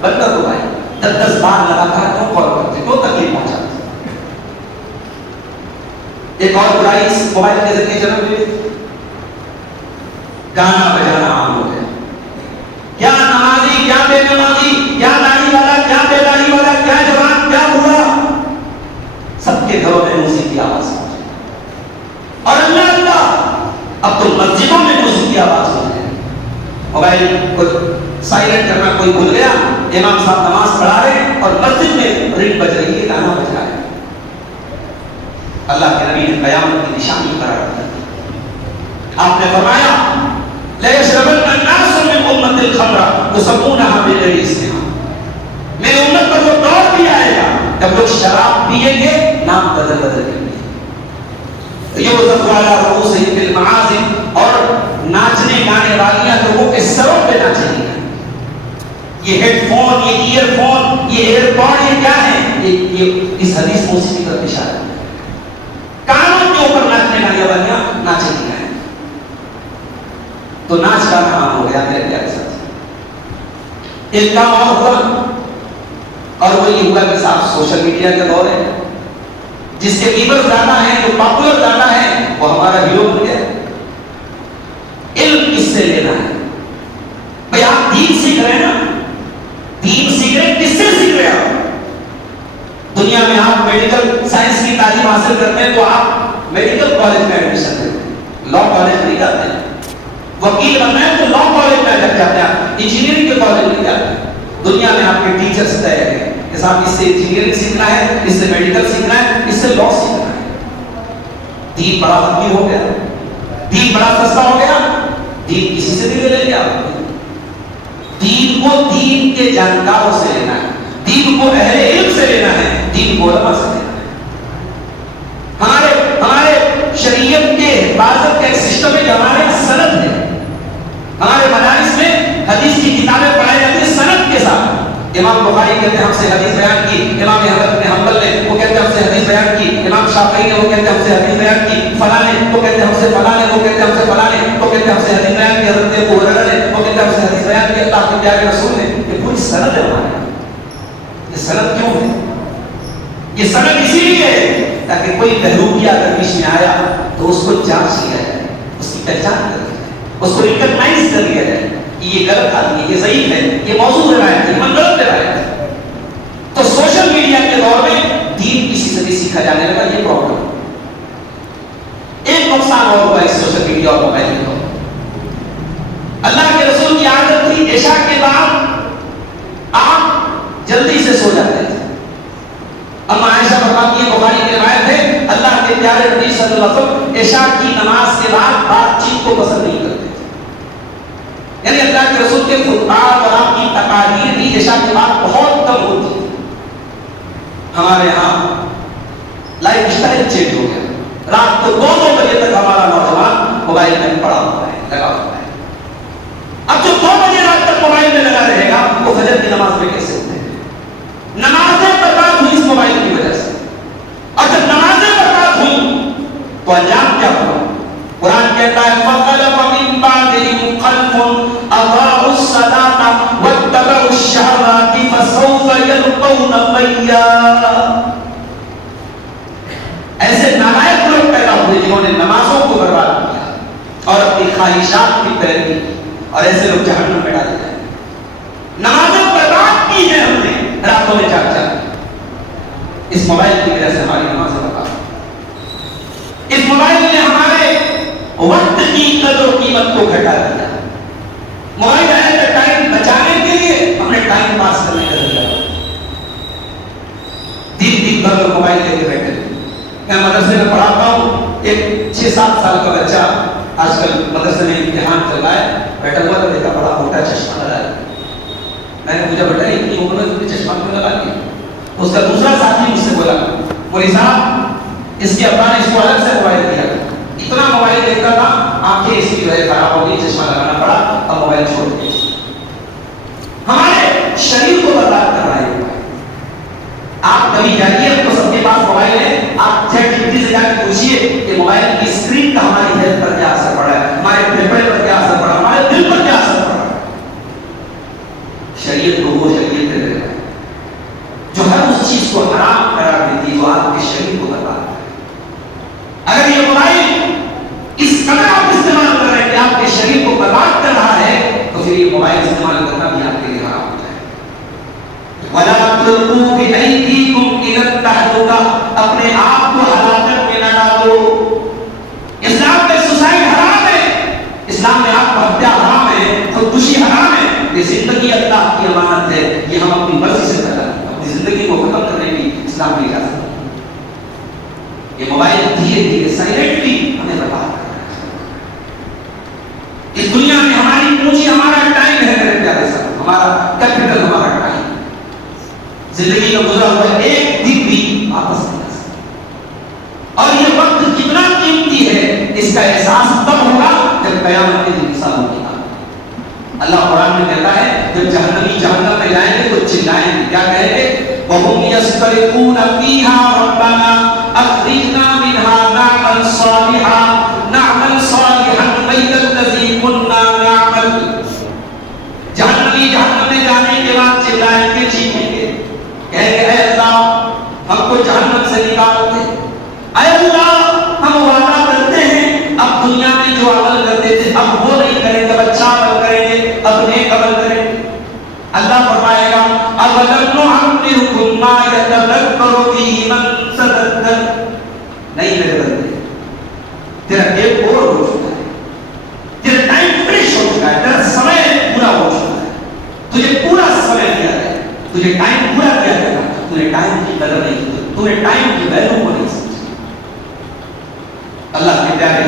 بند کر دو بھائی۔ 10 بار لگاتار کیوں کال کرتے، کیوں تکلیف پہنچاتے۔ ایک اور برائی اس موبائل کے ذریعے جنم لے، گانا بجانا عام ہو گیا۔ کیا نمازی، کیا بے نمازی، کیا داڑھی والا، کیا بے داڑھی والا، کیا جوان، کیا بوڑھا، سب کے گھروں میں موسیقی کی آواز پہنچ گئی۔ اور اللہ اللہ، اب تو مسجدوں میں موسیقی کی آواز ہو گئی۔ موبائل کو سائلنٹ کرنا کوئی بھول گیا، امام صاحب نماز پڑھا رہے ہیں اور مسجد میں رنگ بج رہی ہے، گانا بج رہا ہے۔ اللہ کے نبی نے قیامت کی نشانی قرار دیا۔ آپ نے فرمایا لَيَشْرَبَنَّ النَّاسُ مِنْ أُمَّتِ الْخَمْرَ يُسَمُّونَهَا بِغَيْرِ اسْمِهَا، میری امت پر وہ دور بھی آئے گا جب لوگ شراب پیئیں گے، نام بدل بدل کے پیئیں گے۔ یُعْزَفُ عَلَىٰ رُؤُوسِهِمْ بِالْمَعَازِمِ، اور ناچنے گانے والیاں لوگوں کے سروں پہ ناچیں گی۔ یہ ہیڈ فون، یہ ایئر فون، یہ ایئر پوڈ، یہ کیا ہے؟ یہ اس حدیث موسیقی کا اشارہ ہے۔ کانوں کے اوپر ناچنے گانے والیاں ناچیں گی۔ گیا میرے پیارے ساتھ. ایک کام اور ہوا اور وہ یہ ہوا کہ صاحب سوشل میڈیا کا دور ہے, جس کے ویورز زیادہ ہیں, جو پاپولر زیادہ ہے, وہ ہمارا ہیرو بن گیا. علم کس سے لینا ہے بھئی؟ آپ دین سیکھ رہے ہیں نا, دین سیکھ رہے ہیں, کس سے سیکھ رہے ہیں آپ؟ دنیا میں آپ میڈیکل سائنس کی تعلیم حاصل کرتے ہیں تو آپ میڈیکل کالج میں ایڈمیشن لیتے ہیں, لا کالج نہیں جاتے ہیں. وکیل بننا ہے تو لا کالج میں جاتے ہیں, انجینئرنگ کے کالج نہیں جاتے ہیں. دنیا میں آپ کے ٹیچرز طے ہیں کہ صاحب اس سے انجینئرنگ سیکھنا ہے, اس سے میڈیکل سیکھنا ہے, اس سے لا سیکھنا ہے. دین بڑا حقیقی ہو گیا, دین بڑا سستا ہو گیا. دین کسی سے بھی لے لیں گے آپ. دین کو دین کے جانکاروں سے لینا ہے, دین کو اہل علم سے لینا ہے, دین کو علماء سے لینا ہے. ہمارے شریعت کے حفاظت کا ایک سسٹم ہے کہ ہمارے سند ہے. ہمارے مدارس میں حدیث کی کتابیں پڑھائی جاتی ہیں سند کے ساتھ. امام بخاری کہتے ہیں ہم سے حدیث بیان کی, امام احمد بن حنبل نے وہ کہتے ہیں ہم سے حدیث بیان کی, امام شافعی نے وہ کہتے ہیں ہم سے حدیث بیان کی, فلاں نے وہ کہتے ہیں ہم سے, فلاں نے وہ کہتے ہیں ہم سے, فلاں نے وہ کہتے ہیں ہم سے حدیث بیان کی, حضرت ابو ہریرہ نے وہ کہتے ہیں ہم سے حدیث بیان کی, اللہ کے پیارے رسول نے. یہ پوری سند ہے ہمارے. یہ سند کیوں ہے؟ یہ سند اسی لیے ہے تاکہ کوئی بہروپیہ درمیش میں آیا تو اس کو جانچ لیا جائے, اس کی پہچان کر لیا جائے, اس کو ریکگنائز کر لیا جائے کہ یہ غلط آدمی ہے, یہ ضعیف ہے, یہ موضوع روایت ہے, یہ غلط روایت ہے. تو سوشل میڈیا کے دور میں دین کسی سے بھی سیکھا جانے لگا, یہ پرابلم. ایک نقصان اور ہوا اس سوشل میڈیا اور موبائل کے دور. اللہ کے رسول کی عادت تھی عشاء کے بعد آپ جلدی سے سو جاتے تھے. اما عائشہ فرماتی ہے, بخاری کی روایت ہے, اللہ کے پیارے نبی صلی اللہ علیہ وسلم عشاء کی نماز کے بعد بات چیت کو پسند نہیں کرتے تھے. یعنی اللہ کے رسول کے خطبات اور آپ کی تقاریر بھی عشاء کے بعد بہت کم ہوتی تھی. ہمارے یہاں لائف اسٹائل چینج ہو گیا. رات کو 2 بجے تک ہمارا نوجوان موبائل میں پڑا ہوا ہے, لگا ہوا ہے. اب جو 2 بجے رات تک موبائل میں لگا رہے گا وہ فجر کی نماز میں کیسے اٹھے؟ نمازیں برباد ہوئی اس موبائل کی وجہ سے. اور جب نمازیں برباد ہوئی تو انجام کیا ہوا؟ قرآن کہتا ہے فَخَلَفَ مِن بَعْدِهِمْ خَلْفٌ أَضَاعُوا الصَّلَاةَ وَاتَّبَعُوا الشَّهَوَاتِ فَسَوْفَ يَلْقَوْنَ غَيًّا. ایسے نالائق لوگ پیدا ہوئے جنہوں نے نمازوں کو برباد کیا اور اپنی خواہشات کی پیروی کی, اور ایسے لوگ جہنم میں ڈالے جائیں. نمازیں برباد کی ہیں ہم نے راتوں میں جاگ جاگ. اس موبائل کی وجہ سے ہماری نمازیں برباد. اس موبائل نے ہمارے وقت کی قدر و قیمت کو گھٹا دیا. موبائل آنے کا ٹائم بچانے کے لیے ہم نے ٹائم پاس کرنے کا ذریعہ دن بھر موبائل لے کے بیٹھے. میں مدرسے میں پڑھاتا ہوں, ایک 6-7 سال کا بچہ آج کل مدرسے میں امتحان چل رہا ہے, بیٹھا ہوا تو دیکھا بڑا موٹا چشمہ لگا ہے. میں نے پوچھا بیٹا اتنی عمر میں تم نے چشمہ کیوں لگا لیا؟ اس کا دوسرا ساتھی مجھ سے بولا, مولوی صاحب اس کے ابا نے اس کو الگ سے موبائل دیا, اتنا موبائل دیکھتا تھا آنکھیں اس کی جو ہے خراب ہو گئی, چشمہ لگانا پڑا, اب موبائل چھوڑ دیا. ہمارے شریر کو برباد کر رہا ہے موبائل. آپ کبھی جائیے, تو سب کے پاس موبائل ہے, آپ چیٹ جی پی ٹی سے جا کے پوچھیے کہ موبائل کی اسکرین کا ہماری ہیلتھ پر کیا اثر پڑا ہے, ہمارے پھیپھڑے پر کیا اثر پڑا, ہمارے دل پر کیا اثر پڑا. شریعت کو وہ شریعت دے رہا ہے جو ہر اس چیز کو حرام قرار دیتی ہے جو آپ کے شریر کو برباد کرے. اگر یہ موبائل اس قدر آپ استعمال کر رہے ہیں کہ آپ کے شریر کو برباد کر رہا ہے, تو پھر یہ موبائل استعمال کرنا بھی آپ کے لیے حرام ہو جائے. وَلَا تُلْقُوا بِأَيْدِيكُمْ إِلَى التَّهْلُكَةِ, اپنے آپ کو ہلاکت میں نہ ڈالو. اسلام میں سوسائڈ حرام ہے, اسلام میں آپ کو ہتیا حرام ہے, خودکشی حرام ہے. یہ زندگی اللہ کی امانت ہے, یہ ہم اپنی مرضی سے پیدا کریں. اپنی زندگی کو ختم کرنے کی اسلام کی اجازت ہے. یہ موبائل دھیرے دھیرے سائلنٹلی ہمیں برباد کر رہا ہے. اس دنیا میں ہماری پونجی ہمارا ٹائم ہے میرے پیارے صاحب, ہمارا کیپٹل ہمارا ٹائم. زندگی کا گزرا ہوا ایک دن بھی واپس نہیں آ سکتا, اور یہ وقت کتنا قیمتی ہے اس کا احساس تب ہوگا جب قیامت کے دن حساب ہوگا. اللہ قرآن میں کہتا ہے جب جہنمی جہنم میں جائیں گے تو چلائیں گے, کیا کہیں گے؟ وَهُمْ يَسْتَرِقُونَ فِيهَا رَبَّنَا أَخْرِجْنَا مِنْهَا نَعْمَلْ صَالِحًا غَيْرَ الَّذِي كُنَّا نَعْمَلُ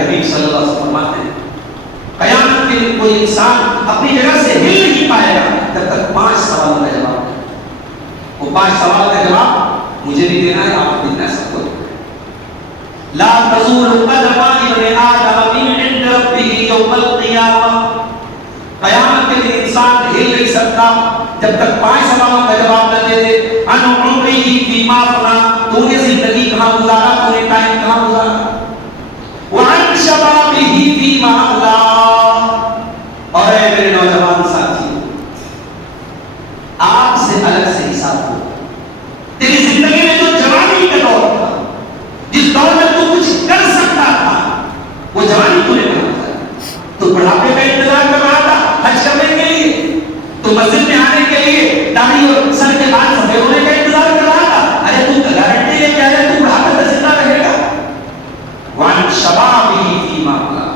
حبیب صلی اللہ علیہ وسلم فرماتے ہیں قیامت کے دن کوئی انسان اپنی جگہ سے ہل نہیں پائے گا جب تک 5 سوالوں کا جواب دے. وہ 5 سوال کا جواب مجھے بھی دینا ہے، آپ کو دینا ہے، سب کو. لا تزول قدم ابن آدم من عند ربه یوم القیامہ. قیامت کے دن انسان ہل نہیں سکتا جب تک 5 سوالوں کا جواب نہ دے دے. ان عمره فيما فنا، تو نے زندگی کہاں گزارا، تو نے ٹائم کہاں گزارا. وعن شبابه فيما ابلى. اور اے میرے نوجوان ساتھی، آپ سے الگ سے حساب ہو. تیری زندگی میں جو جوانی کا دور تھا، جس دور میں تو کچھ کر سکتا تھا، وہ جوانی تو نے کہاں تھا. تو بڑھاپے کا انتظار کر رہا تھا حج کرنے کے لیے، تو مسجد میں آنے کے لیے داڑھی اور سر کے بال سفید ہونے کا انتظار کر رہا تھا. ارے تو گارنٹی لے کے آیا، تو بڑھاپے میں زندہ رہے گا. وعن شبابه فيما ابلى.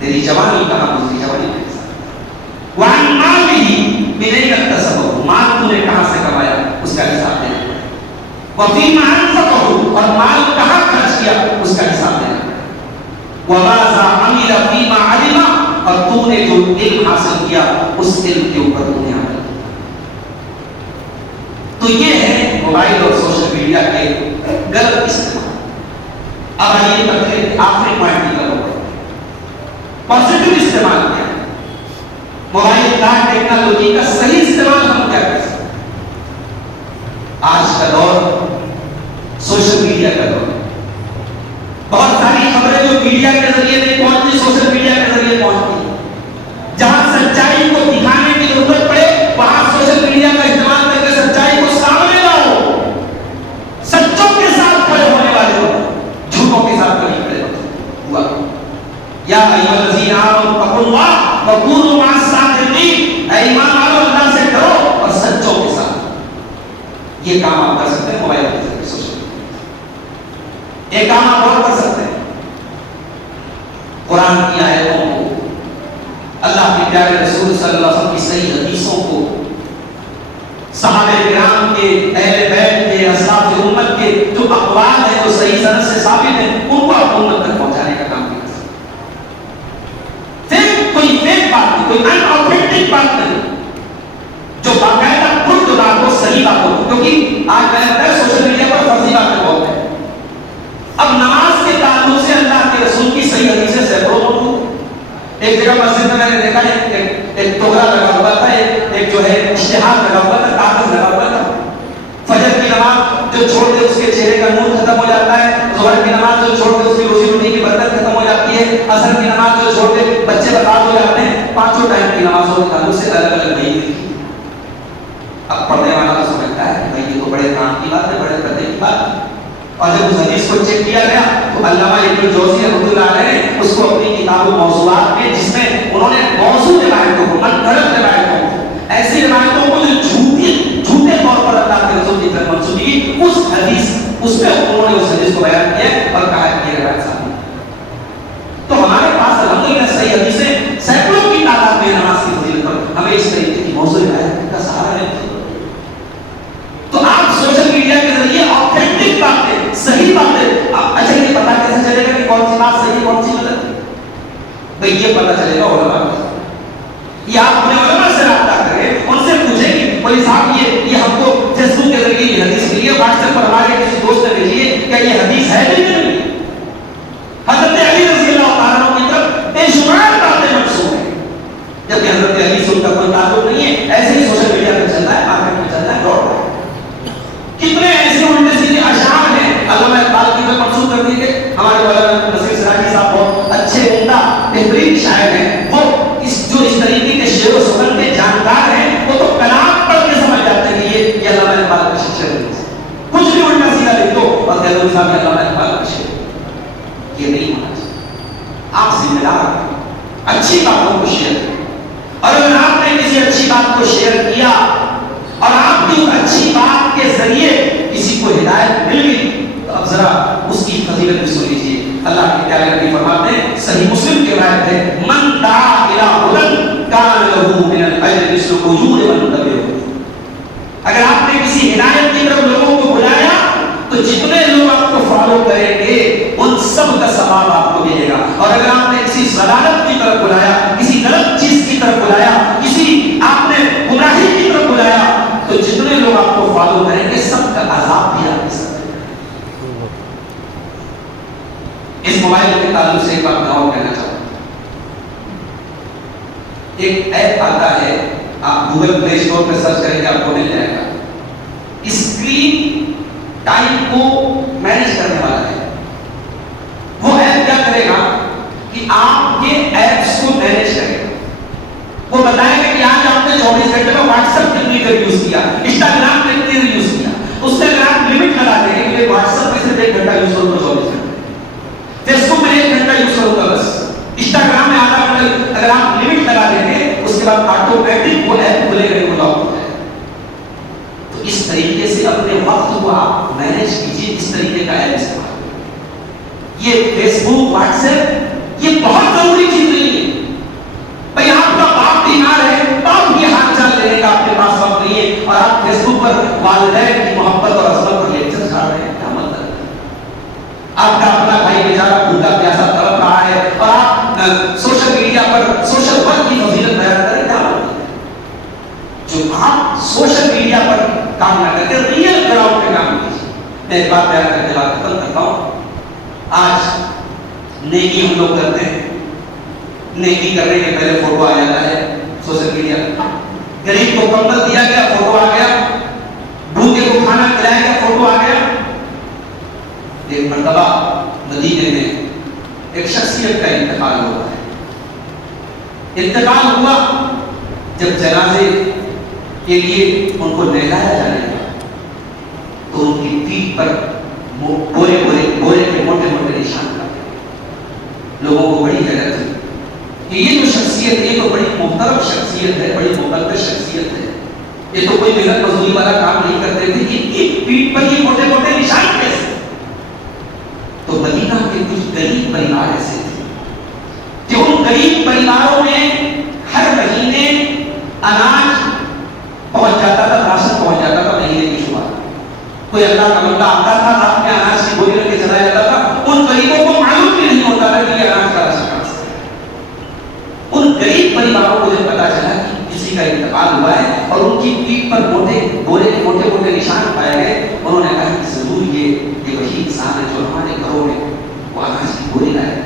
تیری جوانی کہاں گزری، جوانی میں وعن ماله من اين اكتسبه. مال تو نے کہاں سے کمایا، اس کا حساب دینا. وفيما انفقه. اور مال کہاں خرچ کیا، اس کا حساب دینا. وماذا عمل فيما علم. اور تو نے جو علم حاصل کیا، اس علم کے اوپر تو نے عمل کیا. تو یہ ہے موبائل اور سوشل میڈیا کے غلط استعمال. اب آئیے تقریر آخری پوائنٹ کی طرف. پازیٹو استعمال کیا، موبائل کا ٹیکنالوجی کا صحیح استعمال ہم کیا کر سکتے ہیں. آج کا دور سوشل میڈیا کا دور. بہت ساری خبریں جو میڈیا کے ذریعے نہیں پہنچتی، سوشل میڈیا کے ذریعے پہنچتی. جہاں سچائی کو دکھانے کی ضرورت پڑے، وہاں سوشل میڈیا کا استعمال کر کے سچائی کو سامنے لاؤ. سچوں کے ساتھ کھڑے ہونے والے ہو، جھوٹوں کے ساتھ کبھی کھڑے ہوا. یا ایھا الذین آمنوا اتقوا اللہ وکونوا مع الصادقین. اے ایمان والو، اللہ سے ڈرو اور سچوں کے ساتھ. یہ کام آپ کر سکتے ہیں موبائل کے ذریعے، سوشل میڈیا. ایک کام آپ اور کر سکتے ہیں، قرآن کی آیتوں کو، اللہ کے پیارے رسول صلی اللہ علیہ وسلم کی صحیح حدیثوں کو، صحابہ کرام کے، اہل بیت کے، اسلاف امت کے جو اقوال ہیں، جو صحیح سند سے ثابت ہیں، ان کو آپ امت تک پہنچانے کا کام کر سکتے ہیں. پھر کوئی فیک بات نہیں، کوئی ان آتھینٹک بات نہیں، جو باقاعدہ خود بات ہو، صحیح بات ہو. کیونکہ آج میں نے سوشل میڈیا پر فرضی باتیں بہت ہیں. اب نماز کے تعلق سے اللہ کے رسول کی صحیح حدیثیں سینکڑوں موجود. ایک جگہ مسجد میں نے دیکھا ایک توغرا لگا ہوا تھا، ایک جو ہے اشتہار لگا ہوا تھا، کاغذ لگا ہوا تھا. فجر کی نماز جو چھوڑ دے اس کے چہرے کا نور ختم ہو جاتا ہے. ظہر کی نماز جو چھوڑ دے اس کی روزی روٹی کی برکت ختم ہو جاتی ہے. عصر کی نماز جو چھوڑ دے بچے برباد ہو جاتے ہیں. 5 ٹائم کی نمازوں کے تعلق سے الگ الگ نہیں لکھی. اب پڑھنے والا تو سمجھتا ہے بھائی یہ تو بڑے کام کی بات ہے، بڑے پردے کی بات ہے. اور جب اس حدیث کو چیک کیا گیا تو علامہ ابن جوزی رحمۃ اللہ علیہ نے اس کو اپنی کتاب الموضوعات میں، جس میں انہوں نے موضوع روایتوں کو، من گھڑت روایتوں کو، ایسی روایتوں کو جو جھوٹے طور پر اللہ کے رسول کی طرف منسوب کی، اس حدیث اس میں انہوں نے اس حدیث کو بیان کیا اور کہا کہ یہ روایت صحیح ہے. تو ہمارے پاس الحمدللہ صحیح حدیثیں سینکڑوں کی تعداد میں نماز کی فضیلت پر ہمیں اس طریقے کی موضوع روایت کا سہارا ہے. تو آپ سوشل میڈیا کے ذریعے آتھینٹک باتیں، صحیح باتیں، اچھا یہ پتا کیسے چلے گا کہ کون سی بات صحیح ہے کون سی غلط ہے؟ بھئی یہ پتا چلے گا علماء کو. یہ آپ اپنے علماء سے رابطہ کریں، ان سے پوچھیں کہ بھائی صاحب یہ ہم کو فیس بک کے ذریعے یہ حدیث ملی ہے، واٹس ایپ پر ہمارے کسی دوست نے بھیجی ہے، کیا یہ حدیث ہے نہیں؟ حضرت علی رضی اللہ عنہ کی طرف بے شمار باتیں منسوب ہیں، جبکہ حضرت علی سے ان کا کوئی تعلق نہیں ہے. ایسے ہی سوشل میڈیا پہ چل رہا ہے، مارکیٹ میں چل رہا ہے، دوڑ رہا ہے. کتنے ایسے الٹے سیدھے اشعار ہیں علامہ اقبال کی طرف منسوب کر دیے. ہمارے مولانا نصیر سراجی صاحب بہت اچھے عمدہ بہترین شاعر ہیں. وہ اس طریقے کے شعر و سخن کے جانکار ہیں. وہ تو کلام پڑھ کے سمجھ جاتے ہیں کہ یہ علامہ اقبال کا شعر ہے. کچھ بھی الٹا سیدھا لکھ دو اور کہہ دو صاحب علامہ اقبال کا شعر. یہ نہیں ہونا چاہیے. آپ ذمہ دار اچھی باتوں کو شیئر کریں، اور اگر آپ نے کسی اچھی بات کو شیئر کیا اور آپ کی اچھی بات کے ذریعے کسی کو ہدایت مل گئی تو اب ذرا اس کی فضیلت بھی سن لیجیے. اللہ کے پیارے نبی فرماتے ہیں، صحیح مسلم کی روایت ہے، من دعا الی ہدی کان لہ من الاجر مثل اجور من تبعہ. اگر آپ نے کسی ہدایت کی طرف لوگوں کو بلایا تو جتنے لوگ آپ کو فالو کریں گے ان سب کا ثواب آپ کو ملے گا. اگر آپ نے کسی ضلالت کی طرف بلایا, کسی غلط چیز کی طرف بلایا, کسی آپ نے گمراہی کی طرف بلایا, تو جتنے لوگ آپ کو فالو کریں گے سب کا عذاب بھی آپ کے ساتھ. اس موبائل کے تعلق سے ایک بات میں اور کہنا چاہوں گا. ایک ایپ آتا ہے, آپ گوگل پلے اسٹور پہ سرچ کریں گے, آپ کو مل جائے گا. اسکرین ٹائم کو مینج کرنے والا ہے. وہ ایپ کیا کرے گا کہ آپ کے ایپس کو مینج کرے گا. وہ بتائے گا کہ آج آپ نے 24 گھنٹے میں واٹس ایپ کتنی دیر یوز کیا, انسٹاگرام کتنی دیر یوز کیا. اس سے اگر آپ لمٹ لگا دیں گے کہ واٹس ایپ میں صرف 1 گھنٹہ یوز کروں گا, 24 گھنٹے, فیس بک میں 1 گھنٹہ یوز کروں گا بس, انسٹاگرام میں آدھا گھنٹہ, اگر آپ لمٹ لگا دیں گے اس کے بعد آٹومیٹک وہ ایپ کھلے گا, وہ لاک ہو جائے گا. تو اس طریقے سے اپنے وقت کو آپ مینج کیجیے, اس طریقے کا ایپ استعمال. یہ فیس بک, واٹس ایپ یہ بہت ضروری چیز نہیں ہے. بھائی آپ کا باپ بیمار ہے, باپ کی حال چال لینے کا آپ کے پاس وقت نہیں ہے, اور آپ فیس بک پر والدین کی محبت اور عظمت پر لیکچر چھاڑ رہے ہیں, کیا مطلب ہے؟ آپ کا اپنا بھائی بیچارہ بھوکا پیاسا تڑپ رہا ہے اور آپ سوشل میڈیا پر سوشل ورک کی فضیلت بیان کریں, کیا مطلب ہے؟ جو آپ سوشل میڈیا پر کام نہ کر کے ریئل گراؤنڈ پہ کام کیجیے. میں ایک بات بیان کر کے بات ختم کرتا ہوں. آج نیکی ہم لوگ کرتے ہیں, نیکی کرنے کے پہلے فوٹو آ جاتا ہے سوشل میڈیا پہ. غریب کو کمبل دیا گیا, فوٹو آ گیا. بھوکے کو کھانا کھلایا گیا, فوٹو آ گیا. ایک مرتبہ مدینے میں ایک شخصیت کا انتقال ہوا ہے. انتقال ہوا جب جنازے کے لیے ان کو نہلایا جانے لگا, تو ان کی پیٹھ پر بورے کے موٹے موٹے نشان لگے. لوگوں کو بڑی حیرت ہوئی کہ یہ جو شخصیت ہے, یہ تو بڑی محترم شخصیت ہے, بڑی مقدس شخصیت ہے, یہ تو کوئی محنت مزدوری والا کام نہیں کرتے تھے, ان کی پیٹھ پر یہ موٹے موٹے نشان کیسے؟ تو مدینہ کے کچھ غریب پریوار ایسے تھے کہ ان غریب پریواروں میں ہر مہینے اناج پہنچ جاتا تھا, راشن پہنچ جاتا تھا مہینے کی شروعات. کوئی اللہ کا بندہ آتا تھا, آپ کے اناج کی بوری رکھ کے چلا جاتا تھا. ان غریبوں کو معلوم بھی نہیں ہوتا تھا کہ یہ اناج کا راشن کہاں سے ہے. ان غریب پریواروں کو جب پتا چلا کہ کسی کا انتقال ہوا ہے اور ان کی پیٹھ پر بورے کے موٹے موٹے نشان پائے گئے, انہوں نے کہا کہ ضرور یہ وہی انسان ہے جو ہمارے گھروں میں وہ اناج کی بوری لائے.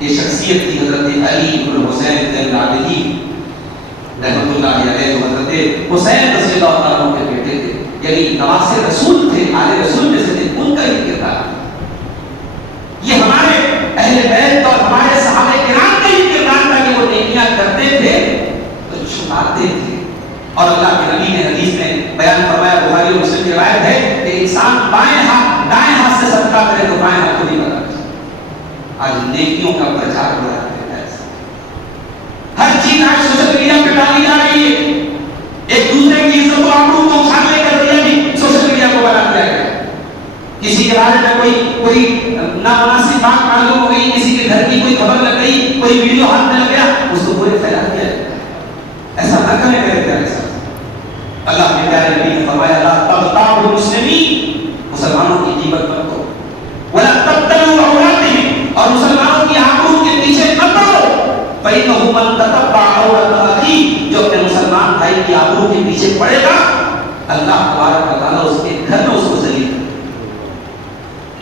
یہ شخصیت تھی حضرت علی بن حسین زین العابدین رحمۃ اللہ علیہ, جو حضرت حسین رضی اللہ عنہ کے بیٹے تھے, یعنی نواسے رسول تھے, آل رسول میں سے تھے. ان کا یہ کردار, یہ ہمارے اہل بیت اور ہمارے صحابہ کرام کا یہ کردار تھا کہ وہ نیکیاں کرتے تھے تو چھپاتے تھے. اور اللہ کے نبی نے حدیث میں بیان فرمایا, بخاری اور مسلم کی روایت ہے کہ انسان دائیں ہاتھ سے صدقہ کرے تو بائیں ہاتھ کو نہیں پتا. آج نیکیوں کا پرچار ہو رہا ہے, ہر چیز آج سوشل میڈیا پہ ڈالی جا رہی ہے. ایک دوسرے کی عزت و آبرو کو اچھالنے کا ذریعہ بھی سوشل میڈیا کو بنا دیا گیا. کسی کے بارے میں کوئی نامناسب بات معلوم ہو گئی, کسی کے گھر کی کوئی خبر لگ گئی, کوئی ویڈیو ہاتھ میں لگ گیا, اس کو پورے پھیلا دیا جائے. ایسا نہ کریں میرے پیارے ساتھ. اللہ کے پیارے نبی نے فرمایا, لا تغتابوا المسلمین, مسلمانوں کی غیبت مت کرو, ولا تبتلوا عوراتهم, اور مسلمانوں کی آبرو کے پیچھے مت پڑو. فإنه من تتبع عورات أخيه, جو اپنے مسلمان بھائی کی آبرو کے پیچھے پڑے گا, اللہ تبارک و تعالیٰ اس کے گھر میں اس کو ذلیل کرے.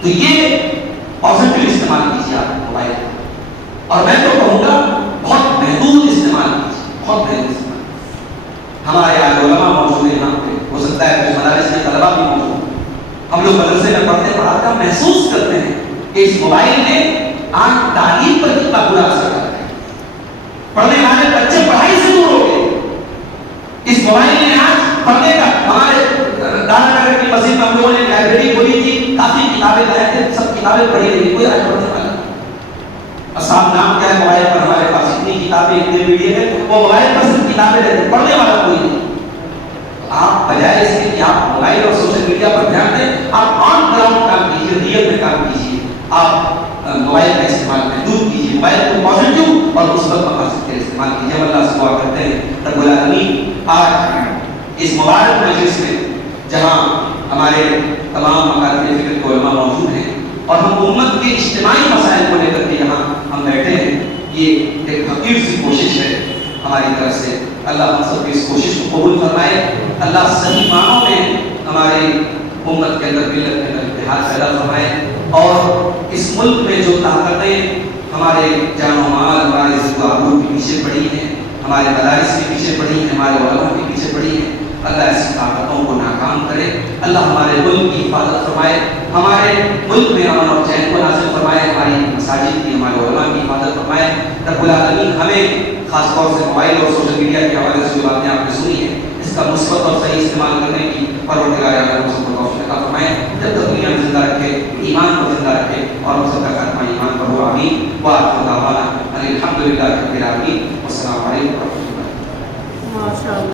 تو یہ پازیٹیو استعمال کیجیے آپ موبائل کا, اور میں تو کہوں گا بہت محدود استعمال کیجیے, بہت محدود استعمال. ہمارے یہاں علماء موجود ہیں, یہاں پہ ہو سکتا ہے کچھ مدارس میں طلبا بھی موجود ہیں. ہم لوگ مدرسے میں پڑھتے پڑھاتے محسوس کرتے ہیں کہ اس موبائل نے آج تعلیم پر کتنا برا اثر ڈالا ہے. پڑھنے والے بچے پڑھائی سے دور ہو گئے. اس موبائل نے آج پڑھنے کا, ہمارے دانا نگر کی مسجد میں ہم لوگوں نے لائبریری کھولی تھی, کافی کتابیں لائے تھے, سب کتابیں پڑھی رہی, کوئی آج پڑھنے والا. اصحاب نام کیا ہے موبائل پر, ہمارے پاس اتنی کتابیں اتنے ویڈیو ہیں, وہ موبائل پر صرف کتابیں رہتے, پڑھنے والا کوئی نہیں. آپ بجائے اس کے کہ آپ موبائل اور سوشل میڈیا پر دھیان دیں, آپ آن گراؤنڈ کام کیجیے, ریئل میں کام کیجیے. آپ موبائل کا استعمال محدود کیجیے, موبائل کو پازیٹیو اور مثبت مقاصد کے استعمال کیجیے. ہم اللہ سے دعا کرتے ہیں رب العالمین آج اس مبارک مجلس میں جہاں ہمارے تمام مکاتب فکر کے علماء موجود ہیں اور ہم امت کے اجتماعی مسائل کو لے کر کے یہاں اللہ ہم سب کی اس کوشش کو قبول فرمائے. اللہ صحیح معنوں میں ہماری امت کے اندر ملت کے اندر اتحاد پیدا فرمائے اور اس ملک میں جو طاقتیں ہمارے جان و مال ہمارے عزت و آبرو کے پیچھے پڑی ہیں, ہمارے مدارس کے پیچھے پڑی ہیں, ہمارے علماء کے پیچھے پڑی ہیں, اللہ ایسی طاقتوں کو ناکام کرے. اللہ ہمارے ملک کی حفاظت فرمائے, ہمارے ملک میں امن اور چین کو نازل فرمائے, ہماری مساجد کی ہمارے علماء کی حفاظت فرمائے. رب العالمین ہمیں خاص طور سے موبائل اور سوشل میڈیا کے حوالے سے جو باتیں آپ نے سنی ہیں اس کا مثبت اور صحیح استعمال کرنے کی پروردگار عالم ہم سب کو توفیق عطا فرمائے. جب تک دنیا میں زندہ رکھے, ایمان کو زندہ رکھے اور ہم سب کا خاتمہ ایمان پر ہو. آمین. وآخر دعوانا الحمدللہ رب العالمین. والسلام علیکم ورحمۃ اللہ. ماشاء اللہ.